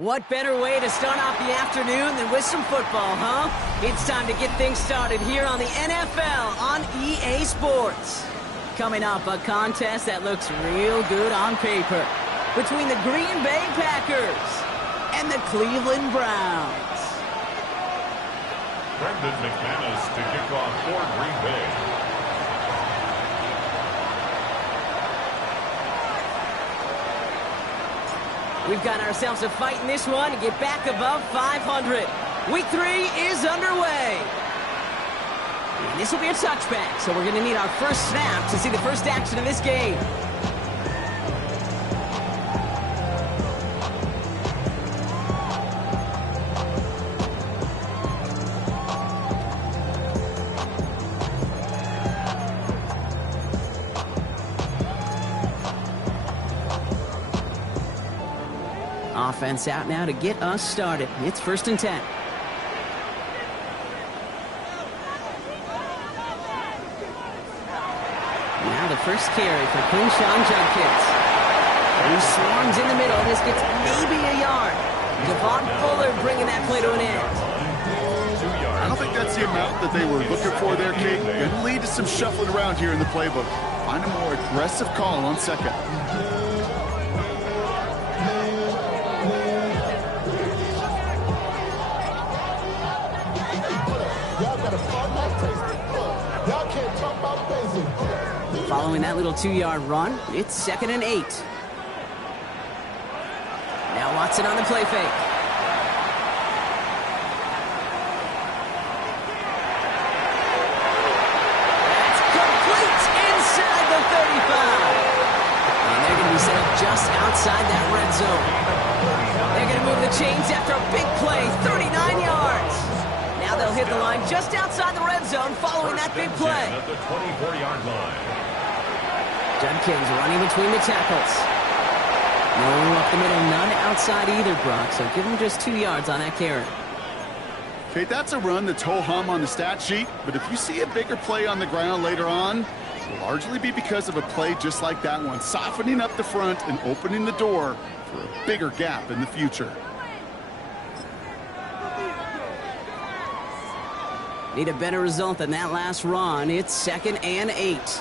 What better way to start off the afternoon than with some football, huh? It's time to get things started here on the NFL on EA Sports. Coming up, a contest that looks real good on paper between the Green Bay Packers and the Cleveland Browns. Brendan McManus to kick off for Green Bay. We've got ourselves a fight in this one to get back above 500. Week 3 is underway. And this will be a touchback, so we're going to need our first snap to see the first action of this game. Offense out now to get us started. It's 1st and 10. Now the first carry for Quinshawn Judkins. He swarms in the middle. This gets maybe a yard. Devon Fuller bringing that play to an end. I don't think that's the amount that they were looking for there, Kate. Going to lead to some shuffling around here in the playbook. Find a more aggressive call on second. Following that little 2-yard run, it's 2nd and 8. Now Watson on the play fake. That's complete inside the 35. And they're going to be set up just outside that red zone. They're going to move the chains after a big play, 39 yards. Now they'll hit the line just outside the red zone following that big play. At the 24-yard line. Judkins running between the tackles. No up the middle, none outside either, Brock. So give him just 2 yards on that carry. Kate, that's a run that's ho-hum on the stat sheet, but if you see a bigger play on the ground later on, it'll largely be because of a play just like that one, softening up the front and opening the door for a bigger gap in the future. Need a better result than that last run. It's 2nd and 8.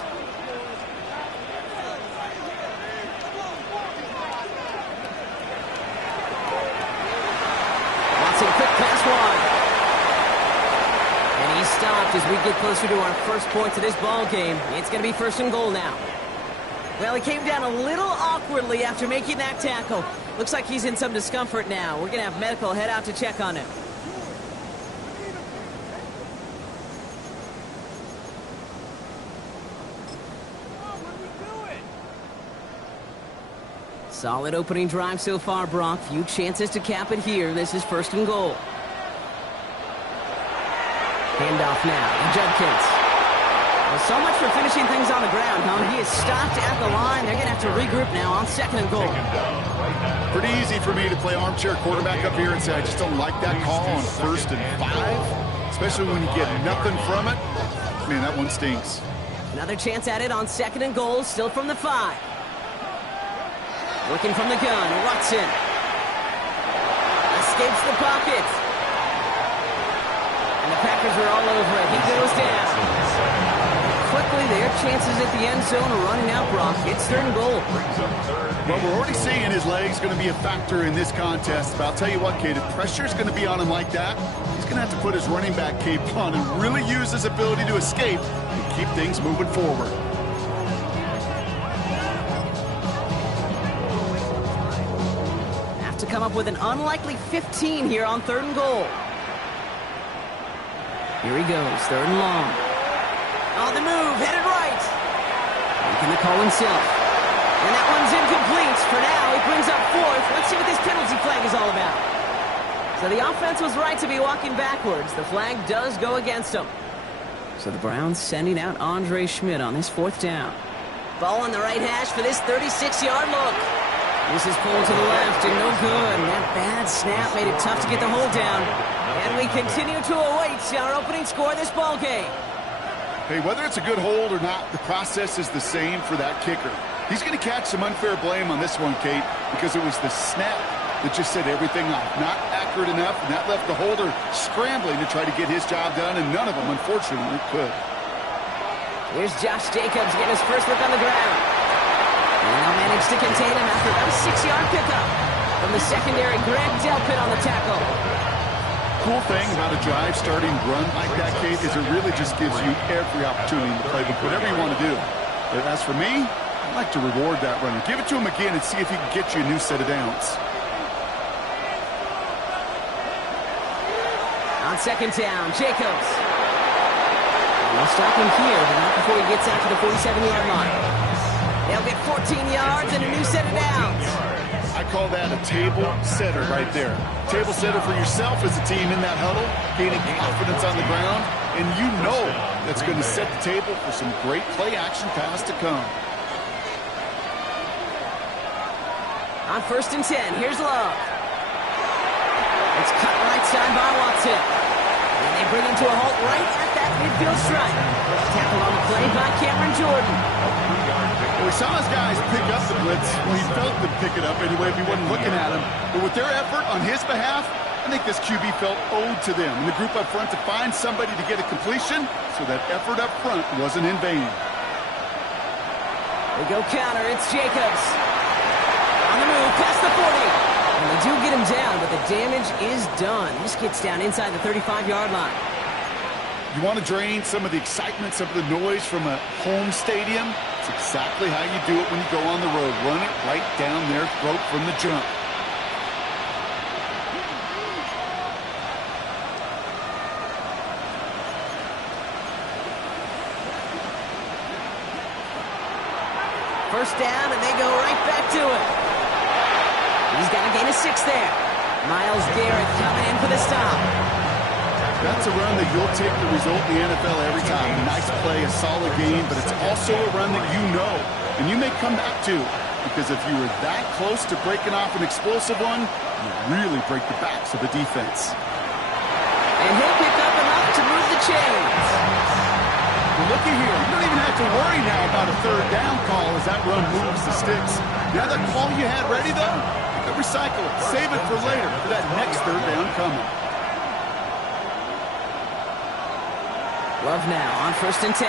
Quick pass wide. And he's stopped as we get closer to our first points of this ball game. It's going to be 1st and goal now. Well, he came down a little awkwardly after making that tackle. Looks like he's in some discomfort now. We're going to have medical head out to check on him. Solid opening drive so far, Brock. Few chances to cap it here. This is 1st and goal. Handoff now. Judkins. Well, so much for finishing things on the ground, huh? He is stopped at the line. They're going to have to regroup now on 2nd and goal. Pretty easy for me to play armchair quarterback up here and say I just don't like that call on 1st and 5, especially when you get nothing from it. Man, that one stinks. Another chance at it on 2nd and goal, still from the 5. Working from the gun, Watson. Escapes the pocket. And the Packers are all over it. He goes down. Quickly, their chances at the end zone are running out, Brock. It's 3rd and goal. Well, we're already seeing his legs going to be a factor in this contest. But I'll tell you what, Kate, if pressure's going to be on him like that, he's going to have to put his running back cape on and really use his ability to escape and keep things moving forward. To come up with an unlikely 15 here on 3rd and goal. Here he goes, 3rd and long. On the move, headed right. Making the call himself. And that one's incomplete. For now, he brings up 4th. Let's see what this penalty flag is all about. So the offense was right to be walking backwards. The flag does go against them. So the Browns sending out Andre Schmidt on this 4th down. Ball on the right hash for this 36-yard look. This is pulled to the left and no good. And that bad snap made it tough to get the hold down. And we continue to await our opening score of this ball game. Hey, whether it's a good hold or not, the process is the same for that kicker. He's going to catch some unfair blame on this one, Kate, because it was the snap that just set everything off. Not accurate enough, and that left the holder scrambling to try to get his job done, and none of them, unfortunately, could. Here's Josh Jacobs getting his first look on the ground. And they'll manage to contain him after about a 6-yard pickup. From the secondary, Greg Delpit on the tackle. Cool thing about a drive starting run like that, Kate, is it really just gives you every opportunity to play with whatever you want to do. But as for me, I'd like to reward that runner. Give it to him again and see if he can get you a new set of downs. On second down, Jacobs. They'll stop him here, but not before he gets out to the 47-yard line. They'll get 14 yards and a new set of downs. I call that a table setter right there. Table setter for yourself as a team in that huddle, gaining confidence on the ground, and you know that's going to set the table for some great play-action pass to come. On 1st and 10, here's Love. It's cut right side by Watson. And they bring him to a halt right at that midfield stripe. Tackled on the play by Cameron Jordan. We saw his guys pick up the blitz. Well, he felt them pick it up anyway if he wasn't looking at him. But with their effort on his behalf, I think this QB felt owed to them and the group up front to find somebody to get a completion, so that effort up front wasn't in vain. They go counter. It's Jacobs. On the move, past the 40. And they do get him down, but the damage is done. This gets down inside the 35-yard line. You want to drain some of the excitement, some of the noise from a home stadium? It's exactly how you do it when you go on the road. Run it right down their throat from the jump. First down, and they go right back to it. He's got a gain of 6 there. Myles Garrett coming in for the stop. That's a run that you'll take the result in the NFL every time. A nice play, a solid game, but it's also a run that you know, and you may come back to, because if you were that close to breaking off an explosive one, you really break the backs of a defense. And he'll pick up enough to move the chains. Well, looky here. You don't even have to worry now about a 3rd down call as that run moves the sticks. You have that call you had ready, though? You can recycle it. Save it for later for that next 3rd down coming. Love now on 1st and 10.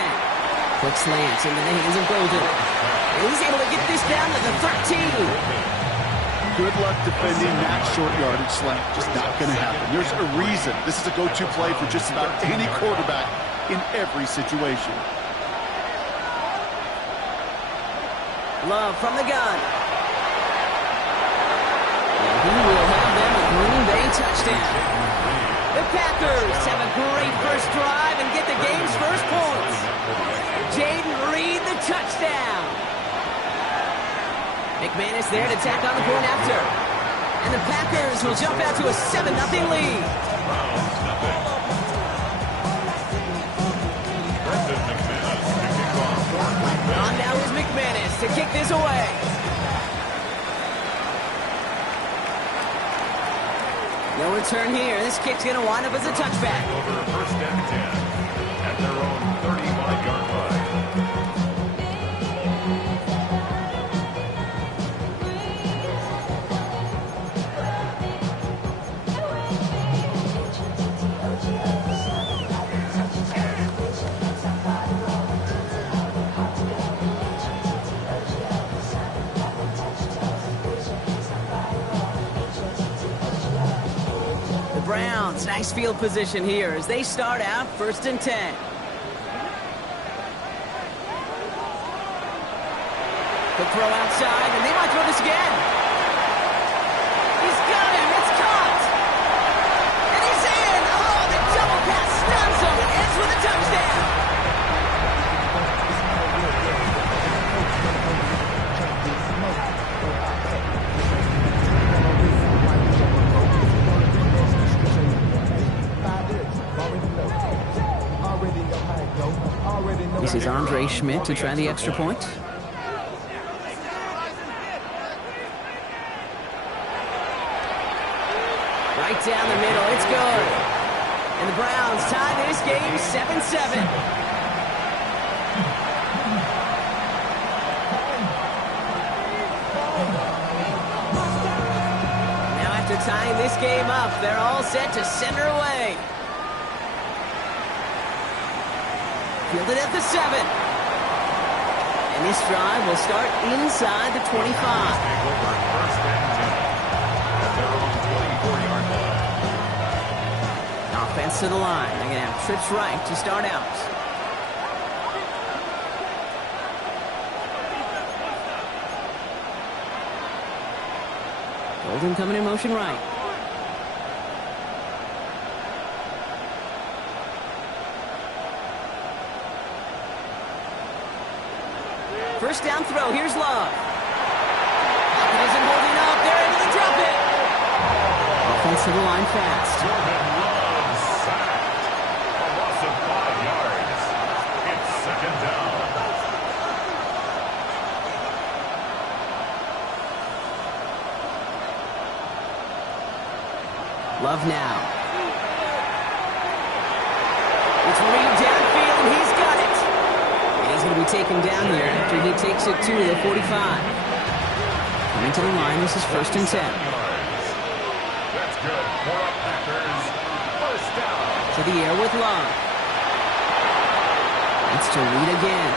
Quick slants into the hands of Golden. And he's able to get this down to the 13. Good luck defending that short yardage slant. Just not going to happen. There's a reason this is a go-to play for just about any quarterback in every situation. Love from the gun. And he will have them a Green Bay touchdown. The Packers have a great first drive and get the game's first points. Jaden Reed, the touchdown. McManus there to tack on the point after. And the Packers will jump out to a 7-0 lead. On now is McManus to kick this away. No return here. This kick's going to wind up as a touchback. Over 1st and 10 at their own 35-yard line. Browns, nice field position here as they start out 1st and 10. Quick throw outside, and they might throw this again. He's got him, it's caught. And he's in. Oh, the double pass stuns him and ends with a touchdown. This is Andre Schmidt to try the extra point. Right down the middle, it's good. And the Browns tie this game 7-7. Now tying this game up. They're all set to send her away. Fielded at the 7. And this drive will start inside the 25. First and 10 at their own 24-yard line. Offense to the line. They're going to have trips right to start out. Golden coming in motion right. First down throw. Here's Love. Pocket isn't holding up. They're able to drop it. Offense to the line fast. Jordan Love sacked. A loss of 5 yards. It's second down. Love now. It's Reed downfield, and he's got it. And he's going to be taken down here after he takes it to the 45. Coming to the line, this is first and 10. That's good. For our Packers. First down. To the air with Love. It's to Reed again.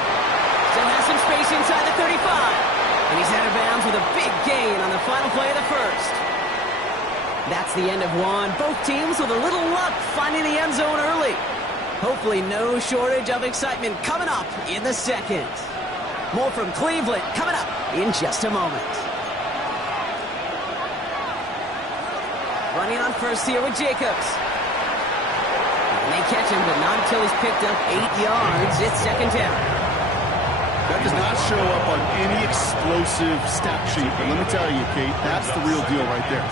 Still has some space inside the 35. And he's out of bounds with a big gain on the final play of the first. That's the end of one. Both teams with a little luck finding the end zone early. Hopefully no shortage of excitement coming up in the second. More from Cleveland coming up in just a moment. Running on first here with Jacobs. And they catch him, but not until he's picked up 8 yards. It's second down. That does not show up on any explosive stat sheet, but let me tell you, Kate, that's the real deal right there.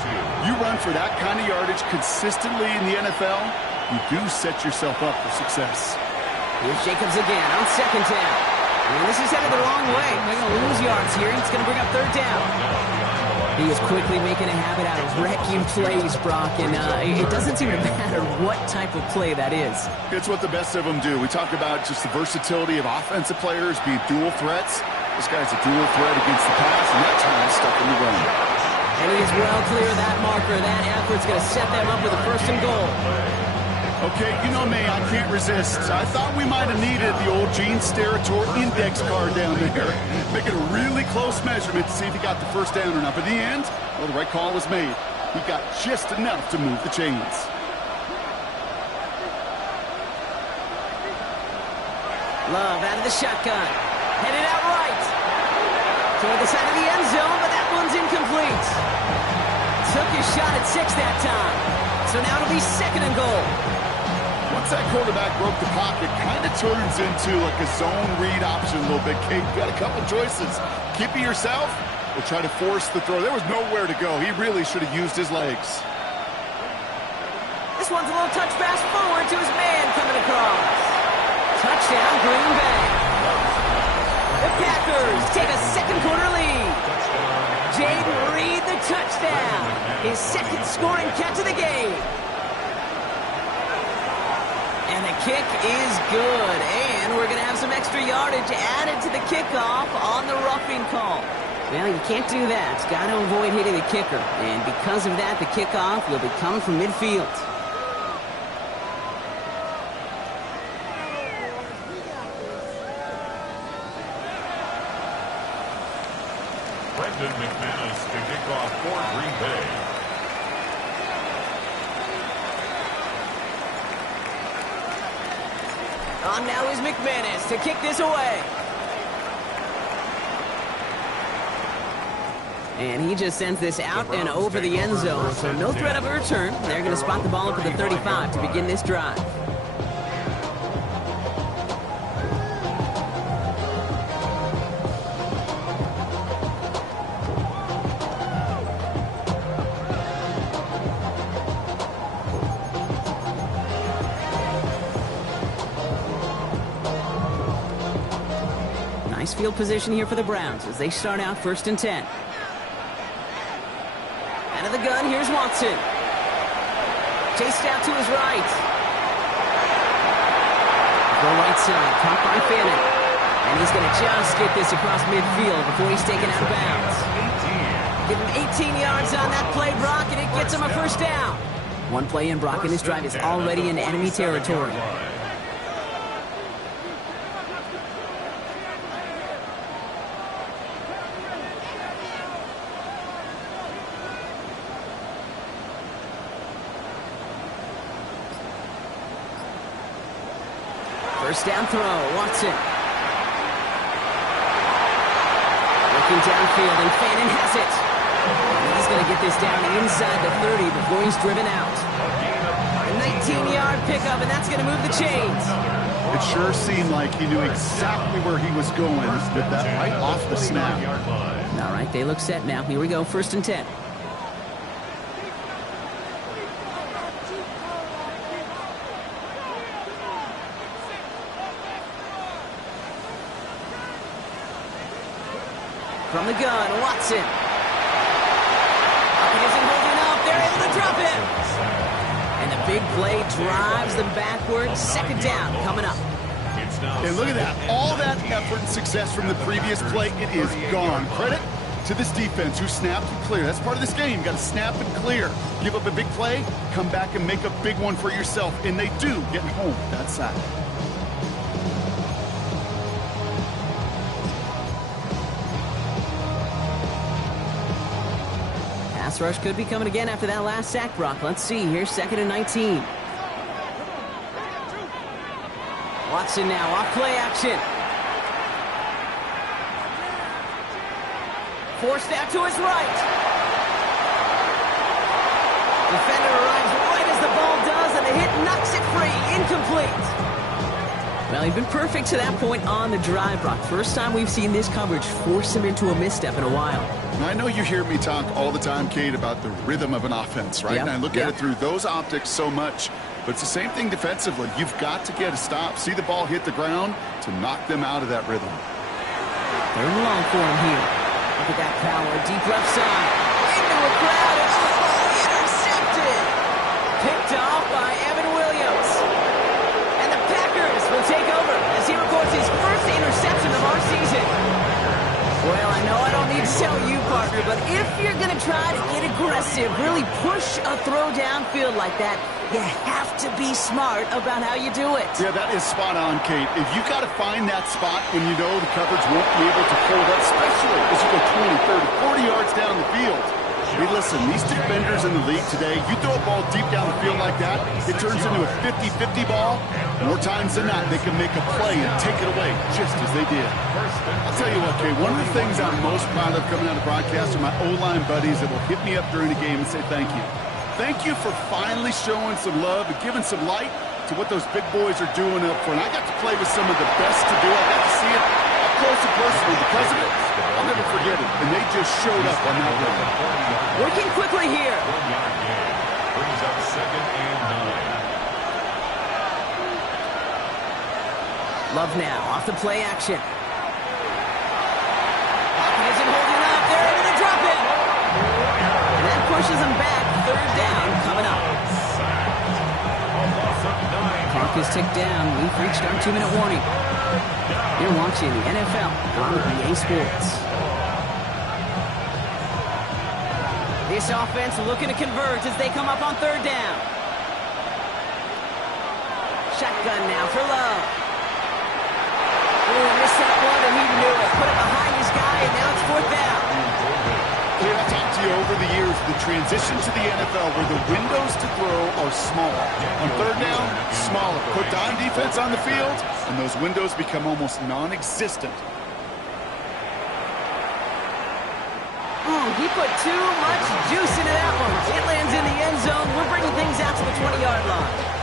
You run for that kind of yardage consistently in the NFL, you do set yourself up for success. Here's Jacobs again on second down. And this is headed the wrong way. They're going to lose yards here. It's going to bring up third down. He is quickly making a habit out of wrecking plays, Brock, and it doesn't seem to matter what type of play that is. It's what the best of them do. We talk about just the versatility of offensive players being dual threats. This guy's a dual threat against the pass, and that time stuck in the run. And he is well clear of that marker. That effort's going to set them up with a first and goal. Okay, you know me, I can't resist. I thought we might have needed the old Gene Steratore index card down there. Making a really close measurement to see if he got the first down or not. But in the end, well, the right call was made. He got just enough to move the chains. Love out of the shotgun. Headed out right. Toward the side of the end zone, but that one's incomplete. Took his shot at 6 that time. So now it'll be second and goal. Once that quarterback broke the pocket, kind of turns into like a zone read option a little bit. Kate, you got a couple choices. Keep it yourself or try to force the throw. There was nowhere to go. He really should have used his legs. This one's a little touch pass forward to his man coming across. Touchdown, Green Bay. The Packers take a second quarter lead. Jaden Reed, the touchdown. His second scoring catch of the game. And the kick is good. And we're going to have some extra yardage added to the kickoff on the roughing call. Well, you can't do that. Got to avoid hitting the kicker. And because of that, the kickoff will be coming from midfield. Brendan McManus to kick off for Green Bay. On now is McManus to kick this away. And he just sends this out and over the end zone. So no threat of a return. They're going to spot the ball up at the 35 to begin this drive. Nice field position here for the Browns as they start out first and 10. Out of the gun, here's Watson. Chased out to his right. Go right side, caught by Fannin. And he's going to just get this across midfield before he's taken out of bounds. Give him 18 yards on that play, Brock, and it gets him a first down. One play in, Brock, and this drive is already in enemy territory. First down throw, Watson. Looking downfield, and Fannin has it. And he's going to get this down inside the 30 before he's driven out. A 19-yard pickup, and that's going to move the chains. It sure seemed like he knew exactly where he was going with that right off the snap. All right, they look set now. Here we go, 1st and 10. From the gun, Watson. He isn't holding up. They're able to drop him. And the big play drives them backwards. 2nd down coming up. And look at that. All that effort and success from the previous play, it is gone. Credit to this defense who snapped and cleared. That's part of this game. You got to snap and clear. Give up a big play, come back and make a big one for yourself. And they do get home that sack. Pass rush could be coming again after that last sack, Brock. Let's see here, 2nd and 19. Watson now off play action. Forced out to his right. Defender arrives right as the ball does, and the hit knocks it free. Incomplete. Well, he'd been perfect to that point on the drive, Brock. First time we've seen this coverage force him into a misstep in a while. I know you hear me talk all the time, Kate, about the rhythm of an offense, right? Yep. And I look at it through those optics so much. But it's the same thing defensively. You've got to get a stop, see the ball hit the ground to knock them out of that rhythm. 3rd and long for him here. Look at that power, deep left side. Into a crowd, and intercepted! Picked off by Evan Williams. And the Packers will take over as he records his first interception of our season. Well, I know I don't need to tell you, partner, but if you're going to try to get aggressive, really push a throw downfield like that, you have to be smart about how you do it. Yeah, that is spot on, Kate. If you got to find that spot when you know the coverage won't be able to hold up, especially as you go 20, 30, 40 yards down the field. Hey, listen, these defenders in the league today, you throw a ball deep down the field like that, it turns into a 50-50 ball. More times than not, they can make a play and take it away, just as they did. I'll tell you what, Kate, one of the things I'm most proud of coming out of broadcast are my O-line buddies that will hit me up during the game and say thank you. Thank you for finally showing some love and giving some light to what those big boys are doing up front. I got to play with some of the best to do it. I got to see it up close and personal because of it. I'll never forget it. And they just showed up on that run. Working quickly here. 1 yard gain. Brings up 2nd and 9. Love now, off the play action. Pocket isn't holding up. They're able to drop it. And that pushes them back. 3rd down coming up. Clock is ticked down. We've reached our 2-minute warning. You're watching the NFL on EA Sports. This offense looking to convert as they come up on 3rd down. Shotgun now for Love. Ooh, missed that one, and he knew it. Put it behind his guy, and now it's 4th down. I've talked to you over the years, the transition to the NFL where the windows to throw are smaller. On 3rd down, smaller. Put dime defense on the field, and those windows become almost non-existent. Oh, he put too much juice into that one. It lands in the end zone. We're bringing things out to the 20-yard line.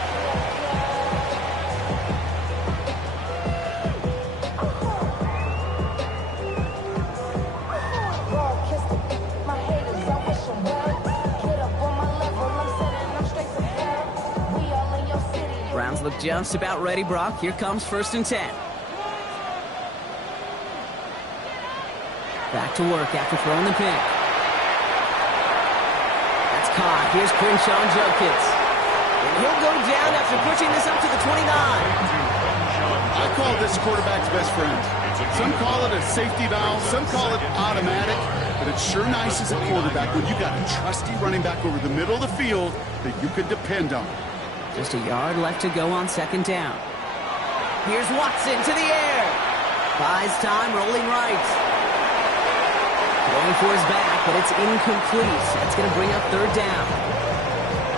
Browns look just about ready, Brock. Here comes 1st and 10. Back to work after throwing the pick. That's caught. Here's Quinshawn Judkins. And he'll go down after pushing this up to the 29. I call this quarterback's best friend. Some call it a safety valve. Some call it automatic. but it's sure nice as a quarterback when you got a trusty running back over the middle of the field that you can depend on. Just a yard left to go on second down. Here's Watson to the air. Buys time, rolling right. Going for his back, but it's incomplete. That's going to bring up third down.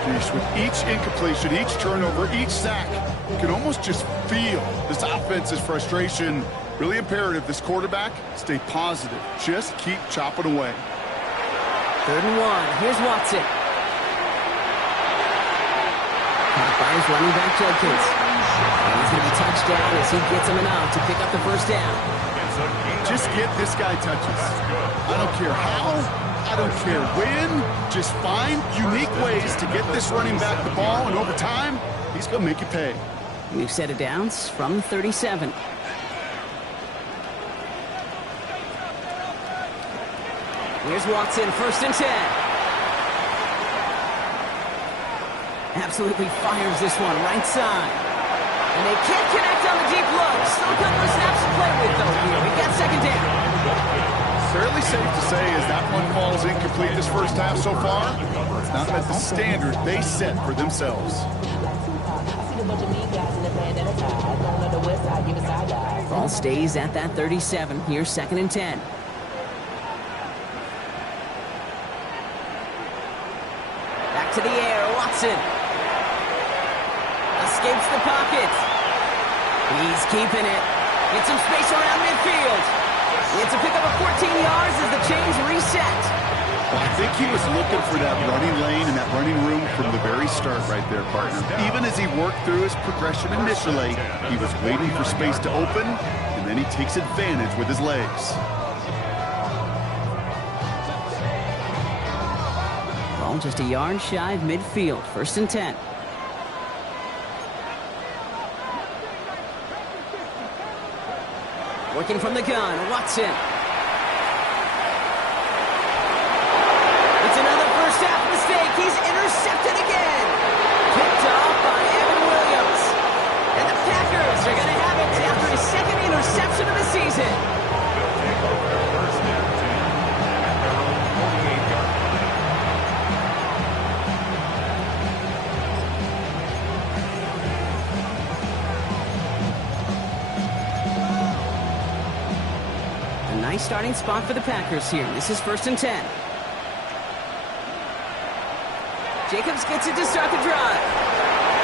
Geez, with each incompletion, each turnover, each sack, you can almost just feel this offense's frustration. Really imperative this quarterback stay positive. Just keep chopping away. 3rd and 1. Here's Watson. Caught by his running back Judkins. And he's going to be touchdown as he gets him enough to pick up the first down. Just get this guy touches. I don't care how, I don't care when. Just find unique ways to get this running back the ball, and over time, he's going to make you pay. New set of downs from 37. Here's Watson, 1st and 10. Absolutely fires this one, right side. And they can't connect on the deep look. Still a couple of snaps to play with, though, here. We got second down. Fairly safe to say as that one falls incomplete this first half so far, it's not met the standard they set for themselves. Ball stays at that 37. Here's 2nd and 10. Back to the air, Watson. Escapes the pocket. He's keeping it. Gets some space around midfield. It's a pickup of 14 yards as the chains reset. Well, I think he was looking for that running lane and that running room from the very start right there, partner. Even as he worked through his progression initially, he was waiting for space to open, and then he takes advantage with his legs. Ball just a yard shy of midfield. 1st and 10. Working from the gun, Watson. It's another first half mistake. He's intercepted again. Picked off by Evan Williams. And the Packers are going to have it after his 2nd interception of the season. Nice starting spot for the Packers here. This is 1st and 10. Jacobs gets it to start the drive.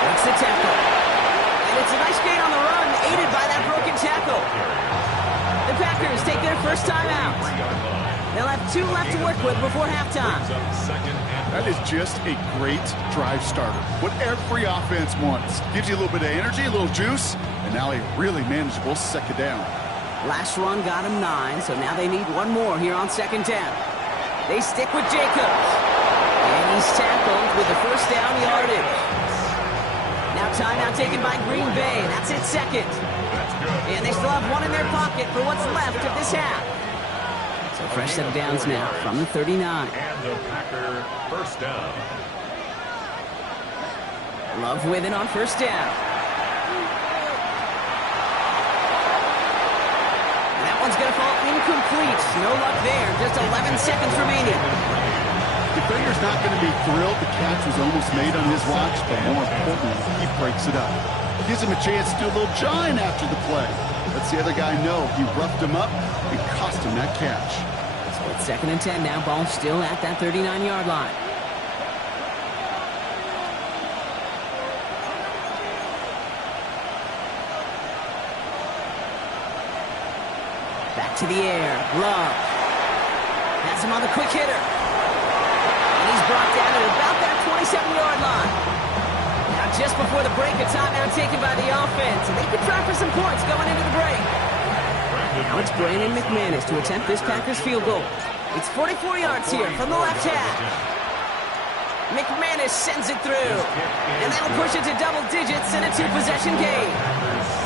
Breaks the tackle. And it's a nice gain on the run, aided by that broken tackle. The Packers take their first time out. They'll have 2 left to work with before halftime. That is just a great drive starter. What every offense wants. Gives you a little bit of energy, a little juice, and now a really manageable 2nd down. Last run got him 9, so now they need 1 more here on 2nd down. They stick with Jacobs. And he's tackled with the first down yardage. Now timeout taken by Green Bay. That's it, 2nd. And they still have 1 in their pocket for what's left of this half. So fresh set of downs now from the 39. And the Packer 1st down. Love with it on 1st down. One's going to fall incomplete. No luck there. Just 11 seconds remaining. Defender's not going to be thrilled the catch was almost made on his watch, but more importantly, he breaks it up. Gives him a chance to do a little jawing after the play. Lets the other guy know he roughed him up and cost him that catch. So it's 2nd and 10 now. Ball still at that 39-yard line. Back to the air. Love. Has him on the quick hitter. And he's brought down at about that 27-yard line. Now just before the break, a timeout taken by the offense. And they could try for some points going into the break. Now it's Brandon McManus to attempt this Packers field goal. It's 44 yards here from the left hash. McManus sends it through. And that'll push it to double digits in a 2-possession game.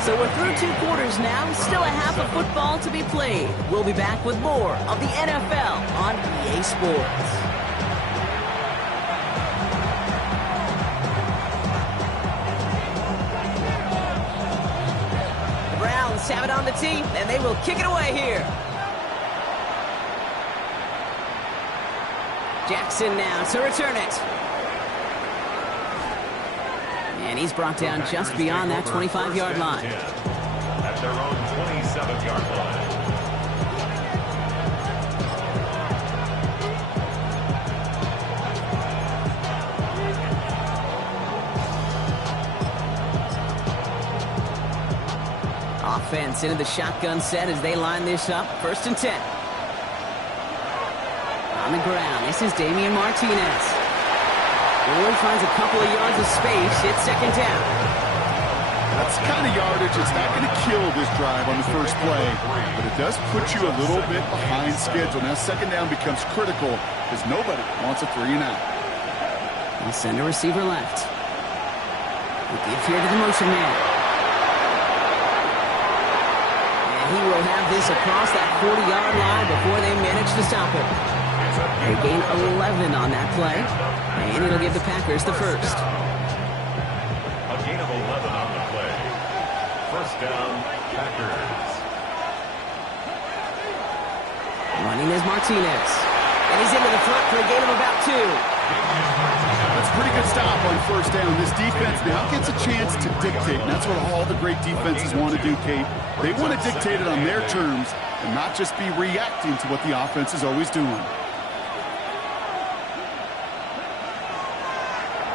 So we're through 2 quarters now. Still a half of football to be played. We'll be back with more of the NFL on EA Sports. The Browns have it on the tee, and they will kick it away here. Jackson now to return it. And he's brought down just beyond that 25-yard line. At their own 27-yard line. Offense into the shotgun set as they line this up. 1st and 10. On the ground, this is Damian Martinez. Ward finds a couple of yards of space. It's 2nd down. That's the kind of yardage that's not going to kill this drive on the first play, but it does put you a little bit behind schedule. Now 2nd down becomes critical because nobody wants a 3-and-out. He'll send a receiver left. We give here to the motion man. And he will have this across that 40-yard line before they manage to stop him. They gain 11 on that play, and it'll give the Packers the first. A gain of 11 on the play. 1st down, Packers. Running is Martinez. And he's into the front for a gain of about 2. That's a pretty good stop on 1st down. This defense now gets a chance to dictate, and that's what all the great defenses want to do, Kate. They want to dictate it on their terms and not just be reacting to what the offense is always doing.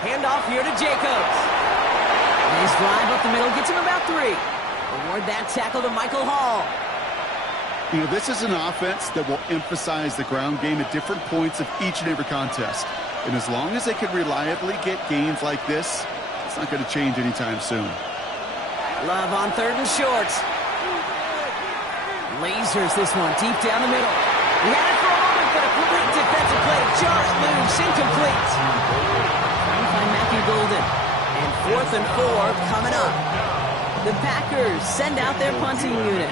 Handoff here to Jacobs. Nice drive up the middle, gets him about 3. Award that tackle to Michael Hall. You know, this is an offense that will emphasize the ground game at different points of each and every contest. And as long as they can reliably get gains like this, it's not going to change anytime soon. Love on 3rd and short. Lasers this one deep down the middle. He had it for a moment, but a great defensive play to jar it loose. Incomplete. Trying to find Matthew Golden. And 4th and 4 coming up. The Packers send out their punting unit.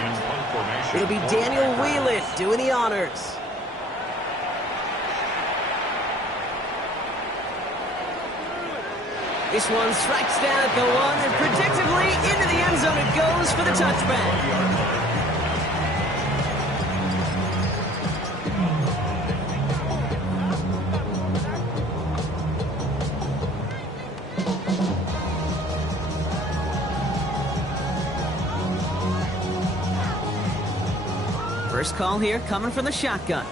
It'll be Daniel Whelan doing the honors. This one strikes down at the 1, and predictably into the end zone it goes for the touchback. First call here coming from the shotgun.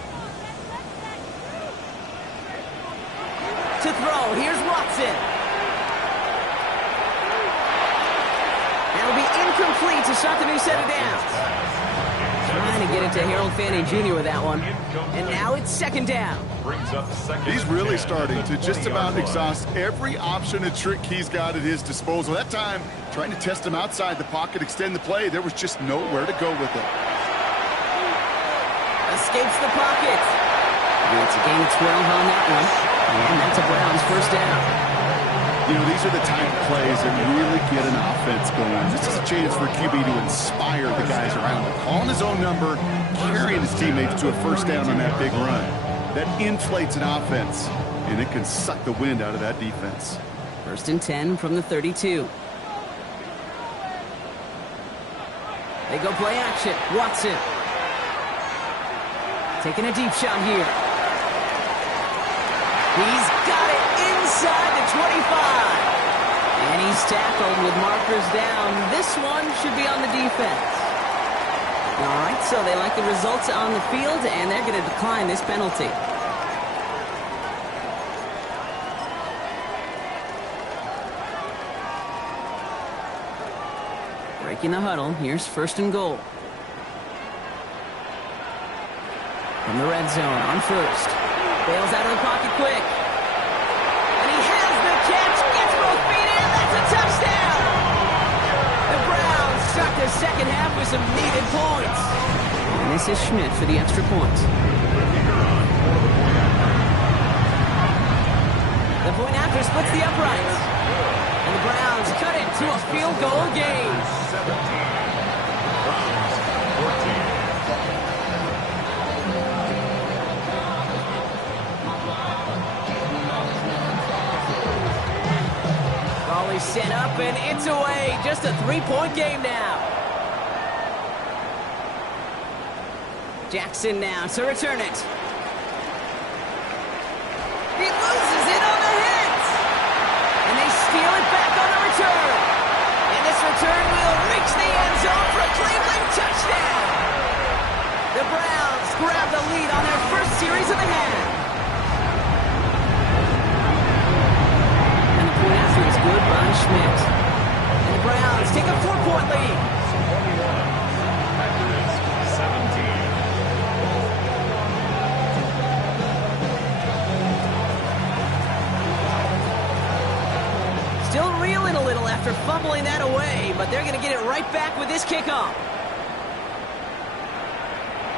To throw, here's Watson. That'll be incomplete to start the new set of downs. Trying to get it to Harold Fanning Jr. with that one. And now it's 2nd down. He's really starting to just about exhaust every option and trick he's got at his disposal. That time, trying to test him outside the pocket, extend the play, there was just nowhere to go with it. Escapes the pocket. It's a gain of 12 on that one. And that's a Browns 1st down. You know, these are the type of plays that really get an offense going. This is a chance for QB to inspire the guys around him. Calling his own number, carrying his teammates to a 1st down on that big run. That inflates an offense, and it can suck the wind out of that defense. 1st and 10 from the 32. They go play action. Watson. Taking a deep shot here. He's got it inside the 25. And he's tackled with markers down. This one should be on the defense. All right, so they like the results on the field, and they're going to decline this penalty. Breaking the huddle, here's 1st and goal. From the red zone on 1st. Bails out of the pocket quick. And he has the catch. Gets both feet in. That's a touchdown. The Browns start the 2nd half with some needed points. And this is Schmidt for the extra point. The point after splits the uprights. And the Browns cut it to a field goal game. 17. Browns 14. Ball is set up and it's away. Just a 3-point game now. Jackson now to return it. loses it on the hit. And they steal it back on the return. And this return will reach the end zone for a Cleveland touchdown. The Browns grab the lead on their first series of the half. And the point after is good by Schmidt. And the Browns take a 4-point lead. 21. Packers 17. Still reeling a little after fumbling that away, but they're going to get it right back with this kickoff.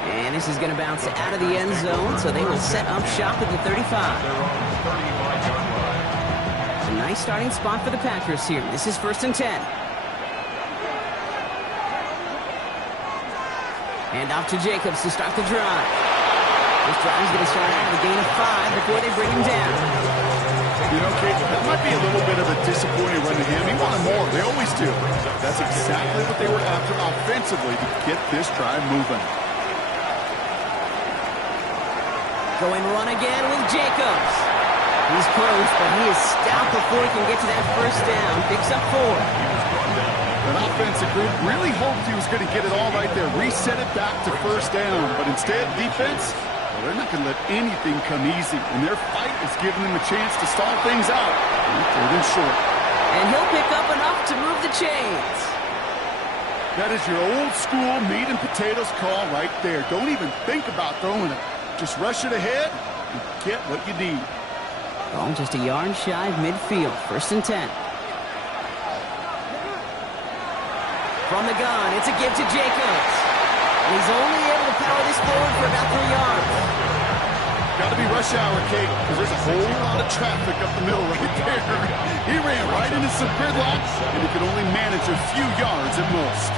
And this is going to bounce out of the end zone, so they will set up shop at the 35. Their own 35-yard line. It's a nice starting spot for the Packers here. This is 1st and 10. And off to Jacobs to start the drive. This drive is going to start out with a gain of 5 before they bring him down. You know, Kate, that might be a little bit of a disappointing run to him. He wanted more. They always do. That's exactly what they were after offensively to get this drive moving. Going run again with Jacobs. He's close, but he is stout before he can get to that first down. Picks up 4. That offensive group really hoped he was going to get it all right there, reset it back to first down. But instead, defense, well, they're not going to let anything come easy. And their fight is giving them a chance to stall things out. Third and short. And he'll pick up enough to move the chains. That is your old school meat and potatoes call right there. Don't even think about throwing it. Just rush it ahead and get what you need. Ball just a yard shy of midfield. 1st and 10. From the gun, it's a give to Jacobs. And he's only able to power this forward for about 3 yards. Got to be rush hour, Kate, because there's a whole lot of traffic up the middle right there. He ran right into some gridlock, and he could only manage a few yards at most.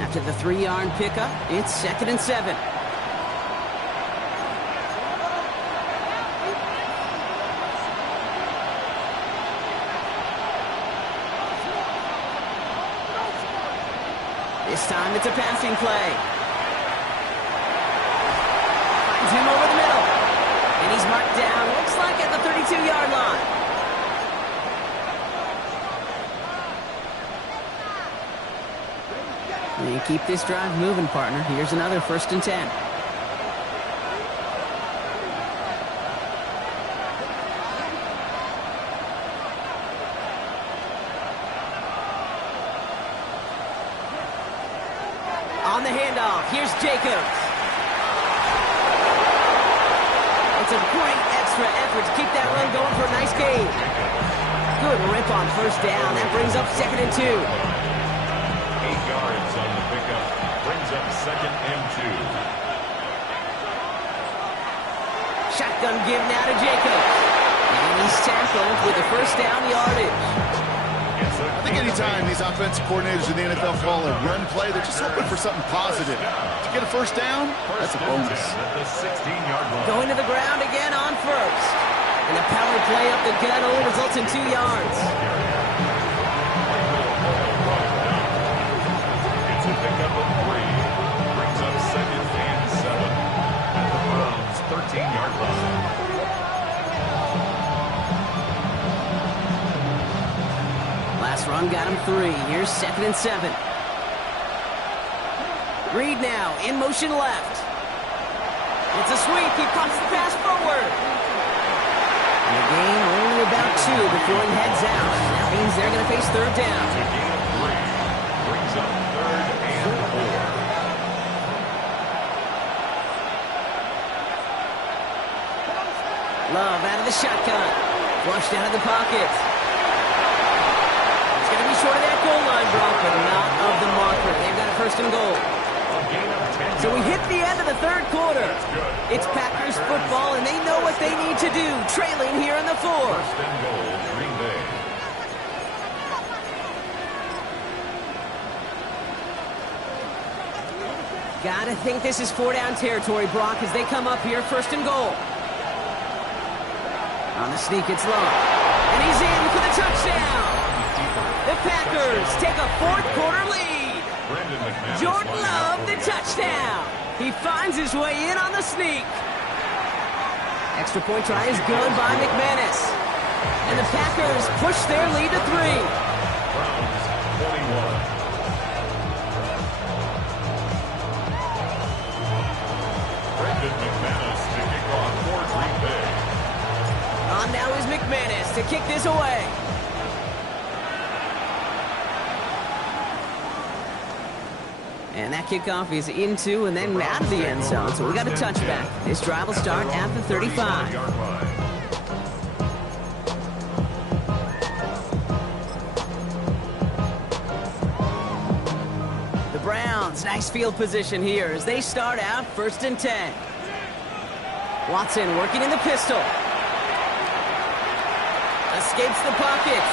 After the 3-yard pickup, it's 2nd and 7. This time it's a passing play. Finds him over the middle. And he's marked down, looks like at the 32-yard line. And you keep this drive moving, partner. Here's another 1st and 10. On the handoff, here's Jacobs. It's a great extra effort to keep that run going for a nice gain. Good rip on first down. That brings up 2nd and 2. 8 yards on the pickup. Brings up 2nd and 2. Shotgun give now to Jacobs. And he's tackled with the first down yardage. I think anytime these offensive coordinators in the NFL call a run play, they're just hoping for something positive. To get a first down, that's a bonus. At the 16-yard line. Going to the ground again on first. And the power play up the gut only results in 2 yards. It's a pickup of 3. Brings up 2nd and 7. At the Browns' 13-yard line. Last run got him 3. Here's 2nd and 7. Reed now in motion left. It's a sweep. He pops the pass forward. And the gain only about 2 before he heads out. That means they're going to face 3rd down. To gain of 3. Brings up 3rd and 4. Love out of the shotgun. Flushed out of the pocket. It's going to be short of that goal line, Brock, but not of the marker. They've got a 1st and goal. So we hit the end of the 3rd quarter. It's Packers football, and they know what they need to do, trailing here in the 4th. 1st and goal, Green Bay. Gotta think this is 4-down territory, Brock, as they come up here, 1st and goal. On the sneak, it's long. And he's in for the touchdown. The Packers take a 4th quarter lead. Jordan Love, the touchdown. He finds his way in on the sneak. Extra point try is good by McManus. And the Packers push their lead to 3. Browns 21. Brendan McManus to kick off for Green Bay. On now is McManus to kick this away. And that kickoff is into and then out of the end zone, so we got a touchback. This drive will start at the 35. The Browns, nice field position here as they start out 1st and 10. Watson working in the pistol. Escapes the pocket.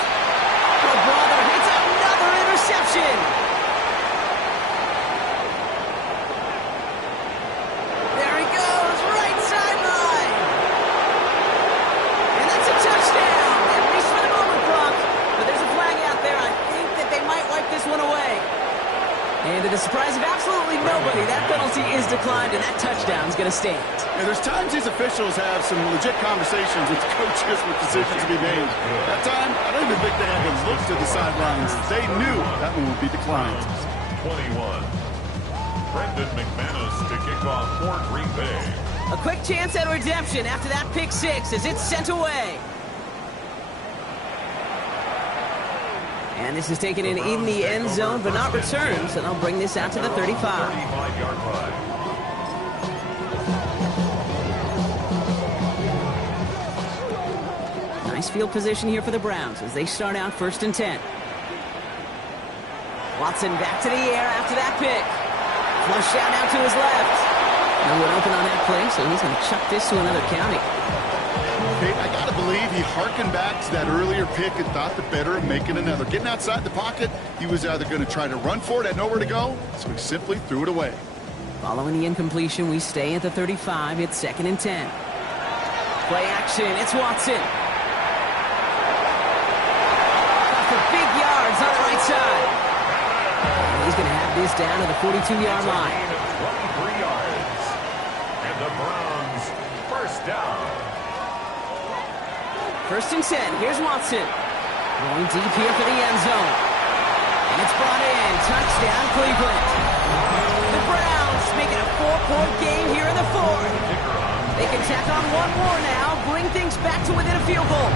Oh, brother, hits another interception. There he goes, right sideline. And that's a touchdown, at least for the moment, Brock. But there's a flag out there. I think that they might wipe this one away. And to the surprise of absolutely nobody, that penalty is declined, and that touchdown is going to stand. Yeah, there's times these officials have some legit conversations with coaches with decisions to be made. That time, I don't even think they had to look to the sidelines. They knew that one would be declined. 21. Brendan McManus to kick off for Green Bay. A quick chance at redemption after that pick 6 as it's sent away. And this is taken in the end zone, but not returned, so they'll bring this out to the 35. 35-yard line. Nice field position here for the Browns as they start out 1st and 10. Watson back to the air after that pick. Flush out out to his left. No one open on that play, so he's going to chuck this to another county. Hey, I got to believe he hearkened back to that earlier pick and thought the better of making another. Getting outside the pocket, he was either going to try to run for it, had nowhere to go, so he simply threw it away. Following the incompletion, we stay at the 35. It's 2nd and 10. Play action. It's Watson. Got for big yards on the right side. And he's going to have this down to the 42-yard line. 23 yards. And the Browns first down. 1st and 10. Here's Watson. Going deep here for the end zone. And it's brought in. Touchdown, Cleveland. The Browns make it a 4-point game here in the 4th. They can tack on one more now, bring things back to within a field goal.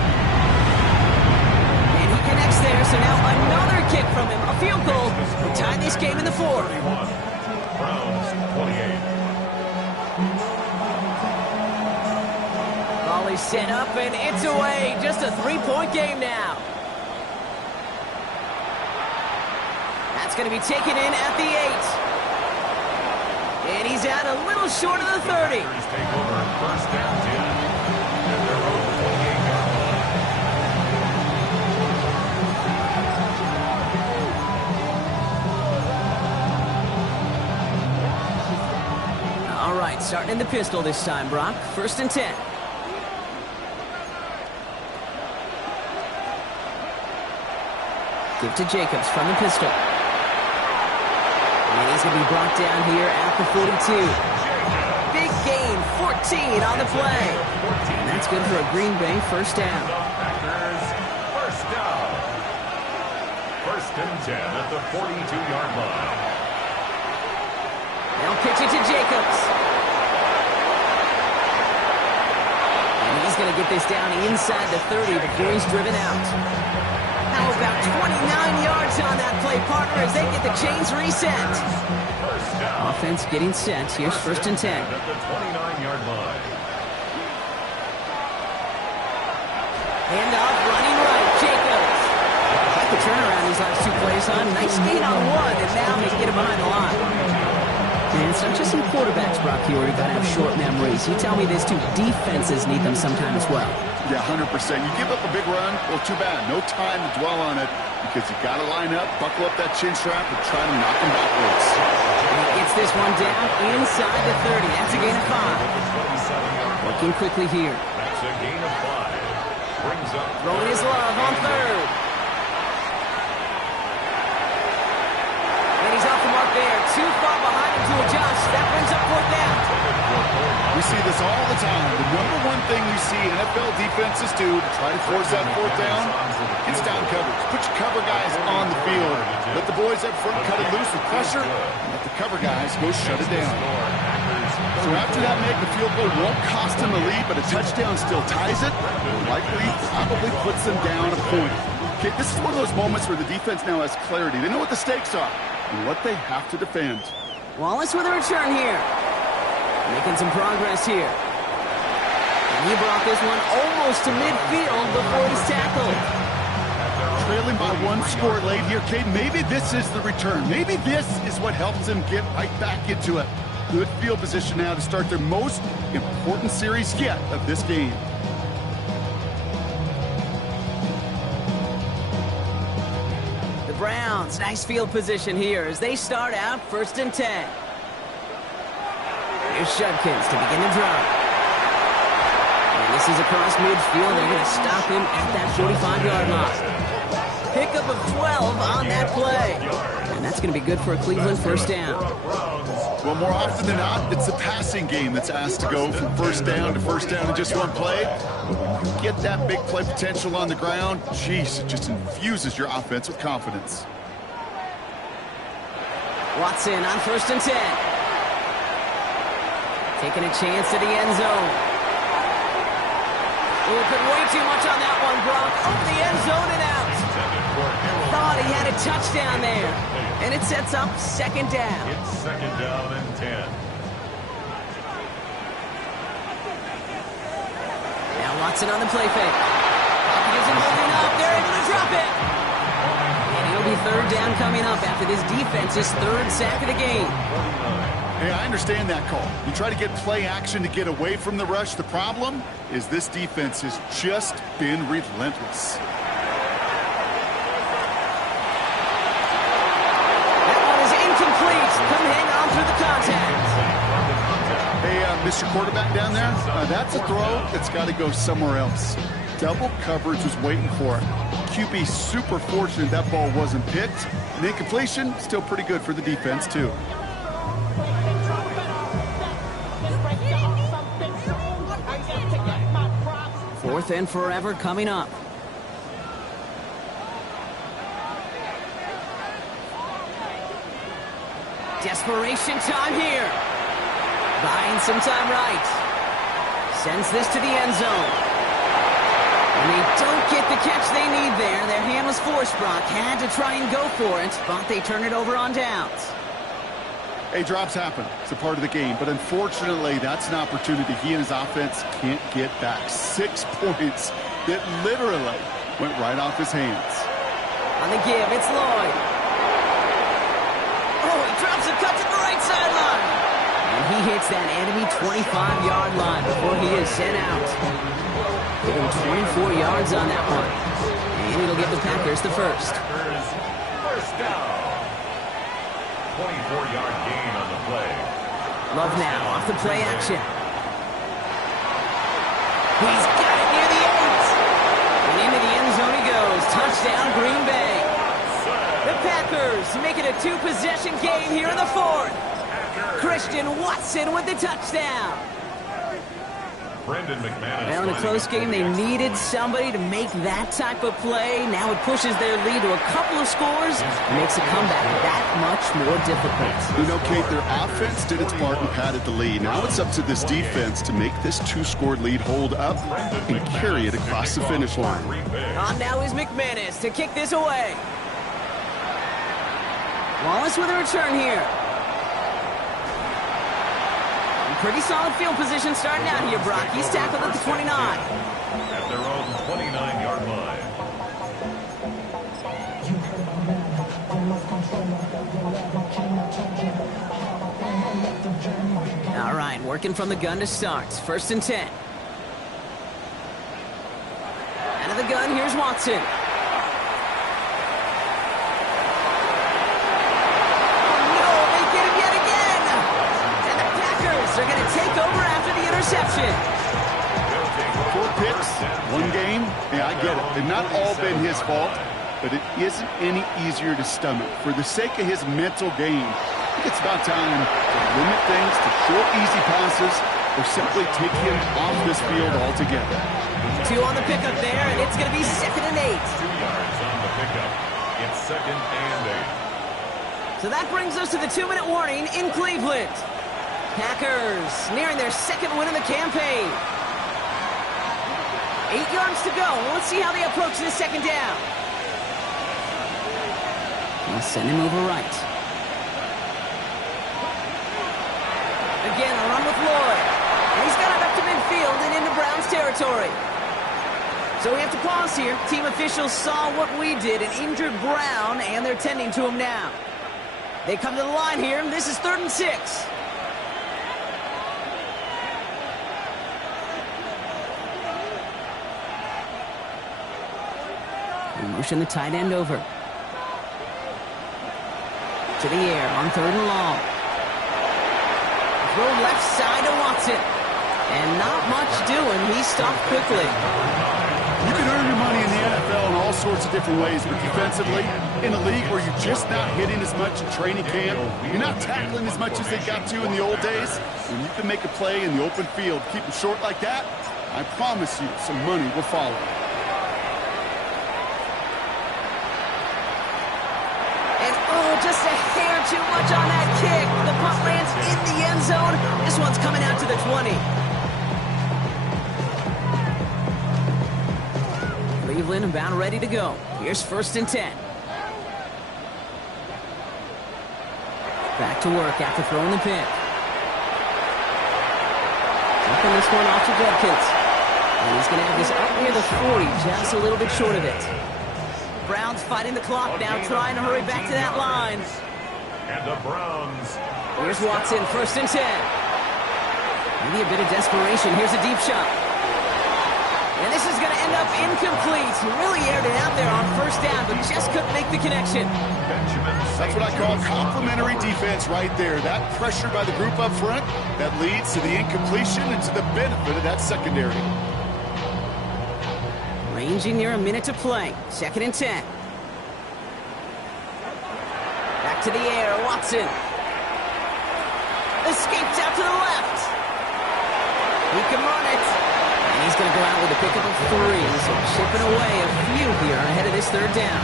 And he connects there, so now another kick from him. A field goal will tie this game in the 4th. Browns 28. Ball is set up and it's away. Just a 3-point game now. That's going to be taken in at the 8. And he's out a little short of the 30. Take over 1st and 10. And their own 28-yard line. All right, starting in the pistol this time, Brock. 1st and 10. Give to Jacobs from the pistol. And he's going to be brought down here at the 42. Big gain, 14 on the play. And that's good for a Green Bay 1st down. Packers first down. 1st and 10 at the 42-yard line. They'll pitch it to Jacobs. And he's going to get this down inside the 30 before he's driven out. How about 29 yards on that play, partner, as they get the chains reset. Offense getting set. Here's 1st and 10. At the 29-yard line. Handoff, running right, Jacobs. Like the turnaround these last 2 plays on. Nice gain on 1, and now they get him behind the line. And it's not just some quarterbacks, Brock, here who got to have short memories. You tell me these 2 defenses need them sometime as well. Yeah, 100%. You give up a big run, well, too bad. No time to dwell on it because you got to line up, buckle up that chin strap, and try to knock him backwards. And he gets this one down inside the 30. That's a gain of 5. Working quickly here. That's a gain of 5. Brings up Throwing his love on 3rd. And he's off the mark see this all the time. The number one thing you see NFL defenses do to try to force that fourth down, it's down coverage. Put your cover guys on the field. Let the boys up front cut it loose with pressure, and let the cover guys go shut it down. So after that make, the field goal won't cost them the lead, but a touchdown still ties it, and likely probably puts them down a point. Okay, this is one of those moments where the defense now has clarity. They know what the stakes are and what they have to defend. Wallace with a return here. Making some progress here. And he brought this one almost to midfield before he's tackled. Trailing by one score late here, Cade. Maybe this is the return. Maybe this is what helps them get right back into it. Good field position now to start their most important series yet of this game. The Browns, nice field position here as they start out 1st and 10. Here's Judkins to begin the drive. And this is across midfield. They're going to stop him at that 45-yard line. Pickup of 12 on that play. And that's going to be good for a Cleveland first down. Well, more often than not, it's the passing game that's asked to go from first down in just one play. Get that big play potential on the ground. Jeez, it just infuses your offense with confidence. Watson on 1st and 10. Taking a chance at the end zone. Put way too much on that one, Brock. Over the end zone and out. Thought he had a touchdown there. And it sets up 2nd down. It's 2nd down and 10. Now Watson on the play fake. Hopkins isn't holding up. They're able to drop it. And it'll be 3rd down coming up after this defense's 3rd sack of the game. Hey, I understand that call. You try to get play action to get away from the rush. The problem is this defense has just been relentless. That one is incomplete. Couldn't hang on through the contact. Hey, Mr. Quarterback down there, that's a throw that's got to go somewhere else. Double coverage was waiting for it. QB super fortunate that ball wasn't picked. And incompletion, still pretty good for the defense, too. 4th and forever coming up. Desperation time here. Buying some time right. Sends this to the end zone. And they don't get the catch they need there. Their hand was forced, Brock. Had to try and go for it, but they turn it over on downs. Hey, drops happen. It's a part of the game. But unfortunately, that's an opportunity he and his offense can't get back. 6 points that literally went right off his hands. On the give, it's Lloyd. Oh, he drops a cut to the right sideline. And he hits that enemy 25-yard line before he is sent out. Give him 24 yards on that one. And it'll give the Packers the first. First down. 24-yard gain on the play. Love now off the play action. He's got it near the 8. And into the end zone he goes. Touchdown, Green Bay. The Packers make it a 2-possession game here in the 4th. Christian Watson with the touchdown. Well, in a close game, they needed somebody to make that type of play. Now it pushes their lead to a couple of scores and makes a comeback that much more difficult. You know, Kate, their offense did its part and padded the lead. Now it's up to this defense to make this 2-score lead hold up and carry it across the finish line. On now is McManus to kick this away. Wallace with a return here. Pretty solid field position starting out here, Brock. He's tackled at the 29. At their own 29-yard line. All right, working from the gun to start. 1st and 10. Out of the gun, here's Watson. They're going to take over after the interception. 4 picks, 1 game. Yeah, I get it. They've not all been his fault, but it isn't any easier to stomach. For the sake of his mental game, I think it's about time to limit things to short, easy passes or simply take him off this field altogether. 2 on the pickup there, and it's going to be 2nd and 8. 2 yards on the pickup. It's 2nd and 8. So that brings us to the 2-minute warning in Cleveland. Packers nearing their 2nd win of the campaign. 8 yards to go. Let's see how they approach this 2nd down. We'll send him over right. Again, a run with Lloyd. And he's got it up to midfield and into Brown's territory. So we have to pause here. Team officials saw what we did and injured Brown, and they're tending to him now. They come to the line here. This is 3rd and 6. We motion the tight end over. To the air on 3rd and long. Throw left side to Watson. And not much doing. He stopped quickly. You can earn your money in the NFL in all sorts of different ways, but defensively, in a league where you're just not hitting as much in training camp, you're not tackling as much as they got to in the old days, when you can make a play in the open field, keep them short like that, I promise you some money will follow. And oh, just a hair too much on that kick. The punt lands in the end zone. This one's coming out to the 20. Cleveland about ready to go. Here's 1st and 10. Back to work after throwing the pick. Taking this one off to Judkins. And he's going to have this up near the 40, just a little bit short of it. Browns fighting the clock now, trying to hurry back to that line. And the Browns. Here's Watson, 1st and 10. Maybe a bit of desperation. Here's a deep shot. And this is going to end up incomplete. He really aired it out there on 1st down, but just couldn't make the connection. That's what I call complimentary defense right there. That pressure by the group up front, that leads to the incompletion and to the benefit of that secondary. Ranging near a minute to play. 2nd and 10. Back to the air, Watson. Escapes out to the left. He can run it. And he's going to go out with a pickup of 3. So chipping away a few here ahead of this 3rd down.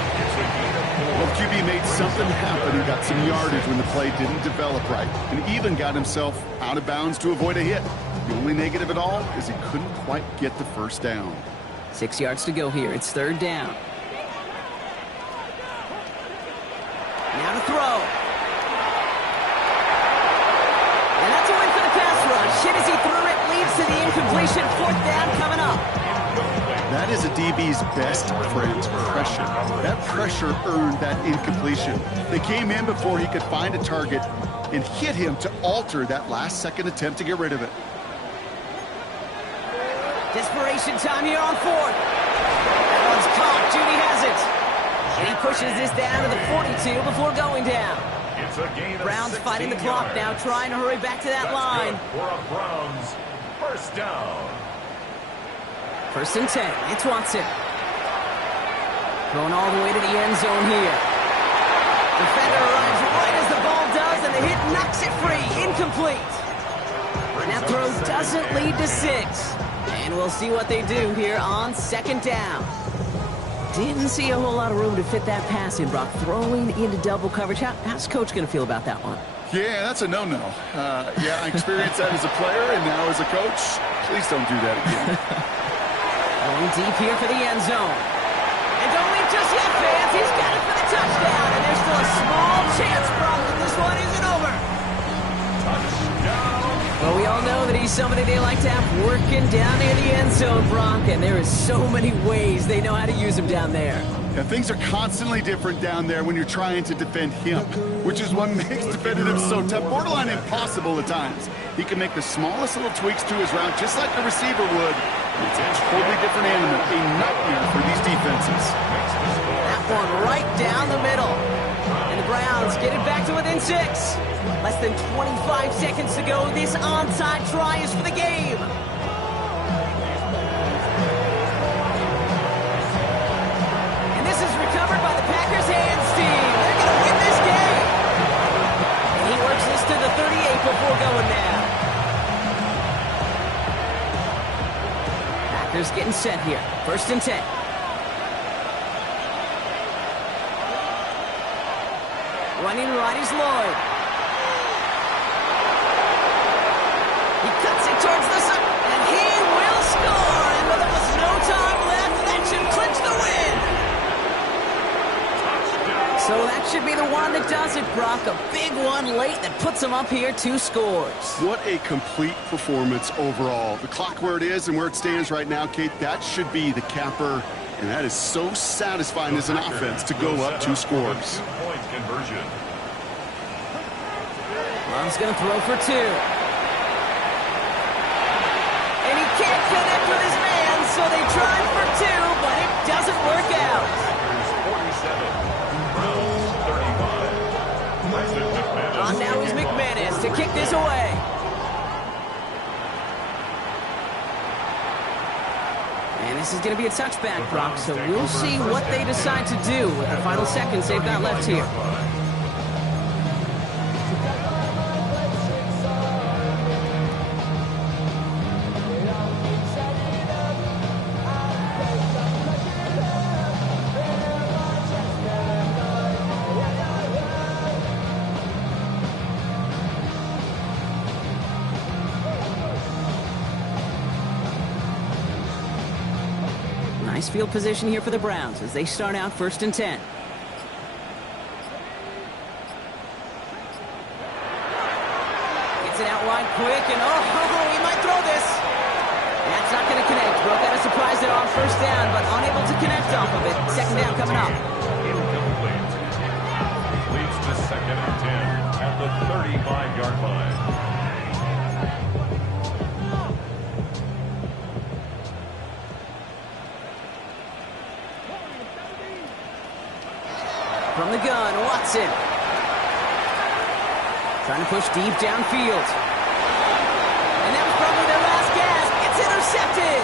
Well, QB made something happen and got some yardage when the play didn't develop right. And even got himself out of bounds to avoid a hit. The only negative at all is he couldn't quite get the 1st down. 6 yards to go here. It's 3rd down. Now to throw. And that's a win for the pass rush. Hit as he threw it, leads to the incompletion. 4th down coming up. That is a DB's best friend, pressure. That pressure earned that incompletion. They came in before he could find a target and hit him to alter that last-second attempt to get rid of it. Desperation time here on 4th. That one's caught. Judy has it. And he pushes this down to the 42 before going down. It's a gain of Browns fighting the clock now, trying to hurry back to that line. For a Browns 1st down. 1st and 10. It's Watson. Going all the way to the end zone here. Defender arrives right as the ball does, and the hit knocks it free. Incomplete. And that throw doesn't lead to 6. And we'll see what they do here on 2nd down. Didn't see a whole lot of room to fit that pass in, Brock. Throwing into double coverage. How's Coach going to feel about that one? Yeah, that's a no-no. Yeah, I experienced that as a player and now as a coach. Please don't do that again. Going deep here for the end zone. And don't leave just yet, fans. He's got it for the touchdown. And there's still a small chance, Brock, that this one isn't over. Touchdown. Well, we all know that he's somebody they like to have working down near the end zone, Brock, and there is so many ways they know how to use him down there. Yeah, things are constantly different down there when you're trying to defend him, which is what makes defending him so tough, borderline impossible at times. He can make the smallest little tweaks to his route, just like a receiver would. It's a totally different animal, a nightmare for these defenses. That one right down the middle. And the Browns get it back to within 6. Less than 25 seconds to go. This onside try is for the game. And this is recovered by the Packers hands team. They're going to win this game. And he works this to the 38 before going down. Packers getting set here. 1st and 10. Running right is Lloyd. He cuts it towards the side, and he will score. And with almost no time left, that should clinch the win. So that should be the one that does it, Brock. A big one late that puts him up here 2 scores. What a complete performance overall. The clock where it is and where it stands right now, Kate, that should be the capper. And that is so satisfying as an offense to go up 2 scores. Two-point conversion. Long's going to throw for 2. And he can't connect with his man, so they try for 2, but it doesn't work out. Packers 47. Browns 35. On now is McManus to kick this away. And this is going to be a touchback, Brock, so we'll see what they decide to do with the final seconds they've got left here. Nice field position here for the Browns as they start out 1st and 10. Gets it out wide quick, and he might throw this. That's not going to connect. Broke out a surprise there on 1st down, but unable to connect off of it. 2nd down coming up. Incomplete. Leads to 2nd and 10 at the 35-yard line. From the gun, Watson. Trying to push deep downfield. And that was probably their last gasp. It's intercepted.